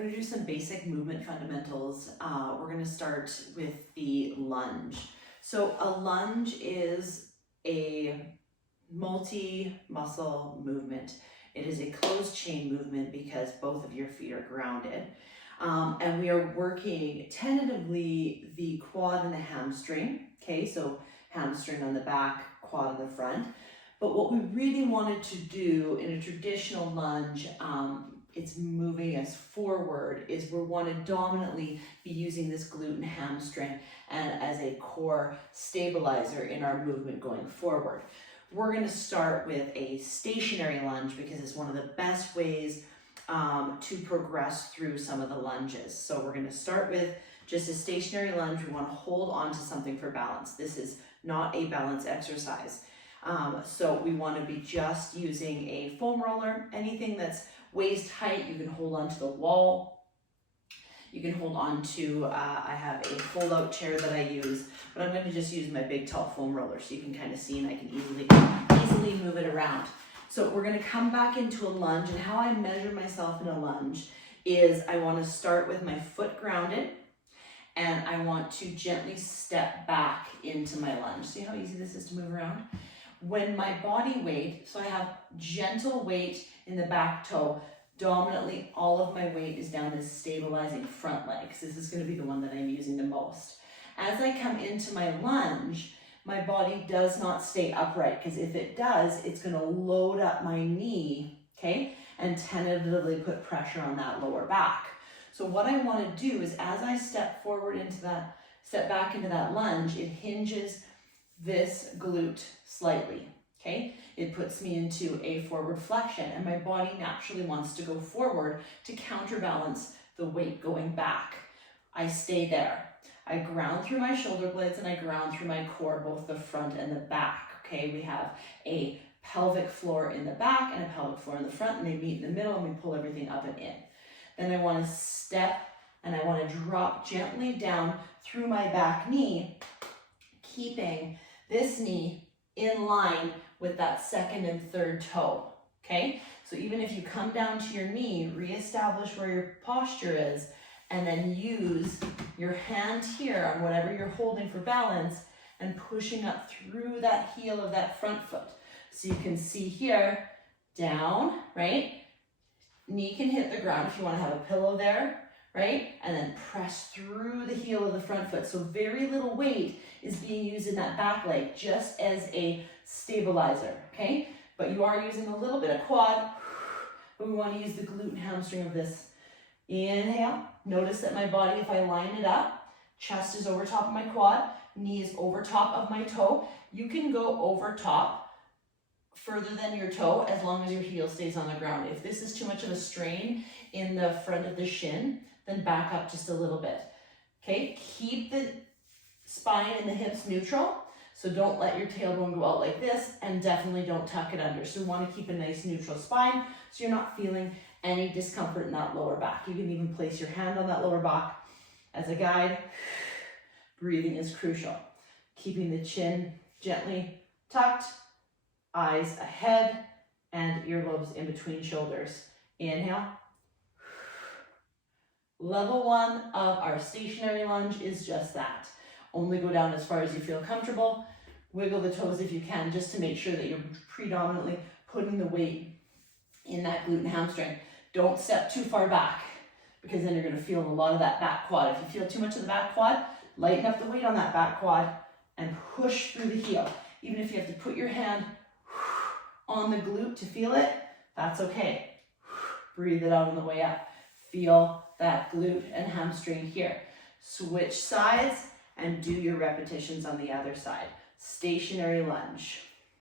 We're going to do some basic movement fundamentals. We're going to start with the lunge. So a lunge is a multi-muscle movement. It is a closed chain movement because both of your feet are grounded. And we are working tentatively the quad and the hamstring. Okay, so hamstring on the back, quad on the front. But what we really wanted to do in a traditional lunge, it's moving us forward, is we want to dominantly be using this glute and hamstring and as a core stabilizer in our movement going forward. We're going to start with a stationary lunge because it's one of the best ways to progress through some of the lunges. So we're going to start with just a stationary lunge. We want to hold on to something for balance. This is not a balance exercise. So we want to be just using a foam roller, anything that's waist height. You can hold onto the wall. You can hold on to, I have a fold out chair that I use, but I'm going to just use my big tall foam roller so you can kind of see and I can easily move it around. So we're going to come back into a lunge, and how I measure myself in a lunge is I want to start with my foot grounded and I want to gently step back into my lunge. See how easy this is to move around? When my body weight, so I have gentle weight in the back toe, dominantly all of my weight is down this stabilizing front leg. So this is going to be the one that I'm using the most. As I come into my lunge, my body does not stay upright, because if it does, it's going to load up my knee, okay, and tentatively put pressure on that lower back. So what I want to do is, as I step forward into that, step back into that lunge, it hinges this glute slightly, okay? It puts me into a forward flexion, and my body naturally wants to go forward to counterbalance the weight going back. I stay there. I ground through my shoulder blades and I ground through my core, both the front and the back, okay? We have a pelvic floor in the back and a pelvic floor in the front, and they meet in the middle, and we pull everything up and in. Then I want to step and I want to drop gently down through my back knee, keeping this knee in line with that second and third toe, okay? So even if you come down to your knee, reestablish where your posture is, and then use your hand here on whatever you're holding for balance and pushing up through that heel of that front foot. So you can see here, down, right? Knee can hit the ground if you want to have a pillow there, right? And then press through the heel of the front foot. So very little weight is being used in that back leg, just as a stabilizer, okay? But you are using a little bit of quad, but we want to use the glute and hamstring of this. Inhale. Notice that my body, if I line it up, chest is over top of my quad, knee is over top of my toe. You can go over top further than your toe as long as your heel stays on the ground. If this is too much of a strain in the front of the shin, then back up just a little bit. Okay, keep the spine and the hips neutral. So don't let your tailbone go out like this, and definitely don't tuck it under. So we want to keep a nice neutral spine so you're not feeling any discomfort in that lower back. You can even place your hand on that lower back as a guide. Breathing is crucial. Keeping the chin gently tucked, eyes ahead, and earlobes in between shoulders. Inhale. Level 1 of our stationary lunge is just that. Only go down as far as you feel comfortable. Wiggle the toes if you can, just to make sure that you're predominantly putting the weight in that glute and hamstring. Don't step too far back, because then you're going to feel a lot of that back quad. If you feel too much of the back quad, lighten up the weight on that back quad and push through the heel. Even if you have to put your hand on the glute to feel it, that's okay. Breathe it out on the way up. Feel that glute and hamstring here. Switch sides and do your repetitions on the other side. Stationary lunge.